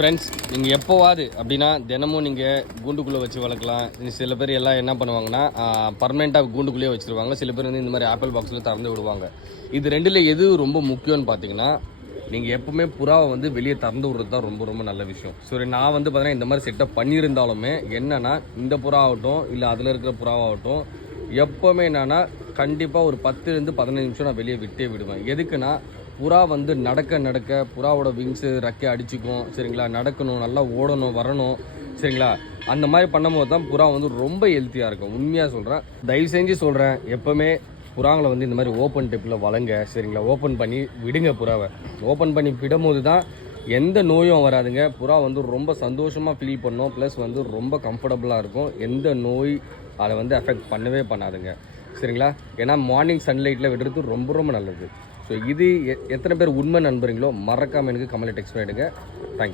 Friends, நீங்கள் எப்போவாது அப்படின்னா தினமும் நீங்கள் கூண்டுக்குள்ளே வச்சு வளர்க்கலாம். சில பேர் எல்லாம் என்ன பண்ணுவாங்கன்னா பர்மனெண்ட்டாக கூண்டுக்குள்ளேயே வச்சுருவாங்க. சில பேர் வந்து இந்த மாதிரி ஆப்பிள் பாக்ஸில் திறந்து விடுவாங்க. இது ரெண்டில் எது ரொம்ப முக்கியம்னு பார்த்தீங்கன்னா, நீங்கள் எப்போவுமே புறாவை வந்து வெளியே திறந்து விடுறது தான் ரொம்ப ரொம்ப நல்ல விஷயம். சரி, நான் வந்து பார்த்தீங்கன்னா இந்த மாதிரி செட்டப் பண்ணியிருந்தாலுமே என்னென்னா, இந்த புறா ஆகட்டும் இல்லை அதில் இருக்கிற புறாவாகட்டும், எப்போவுமே என்னென்னா கண்டிப்பாக ஒரு 10 to 15 நிமிஷம் நான் வெளியே விட்டே விடுவேன். எதுக்குன்னா, புறா வந்து நடக்க புறாவோட விங்ஸு ரெக்கை அடிச்சுக்கும். சரிங்களா, நடக்கணும், நல்லா ஓடணும், வரணும். சரிங்களா, அந்த மாதிரி பண்ணும்போது தான் புறா வந்து ரொம்ப ஹெல்த்தியாக இருக்கும். உண்மையாக சொல்கிறேன், தயவு செஞ்சு சொல்கிறேன், எப்போவுமே புறாங்களை வந்து இந்த மாதிரி ஓப்பன் டைப்பில் வளங்க. சரிங்களா, ஓப்பன் பண்ணி விடுங்க. புறாவை ஓப்பன் பண்ணி விடும்போது தான் எந்த நோயும் வராதுங்க. புறா வந்து ரொம்ப சந்தோஷமாக ஃபீல் பண்ணும். ப்ளஸ் வந்து ரொம்ப கம்ஃபர்டபுளாக இருக்கும். எந்த நோய் அதை வந்து அஃபெக்ட் பண்ணவே பண்ணாதுங்க. சரிங்களா, ஏன்னா மார்னிங் சன்லைட்டில் விடுறது ரொம்ப ரொம்ப நல்லது. ஸோ இது எத்தனை பேர் உண்மை நண்பர்களோ மறக்காமல் எனக்கு கமெண்ட்டில் டெக்ஸ்ட் பண்ணிவிடுங்க. தேங்க்யூ.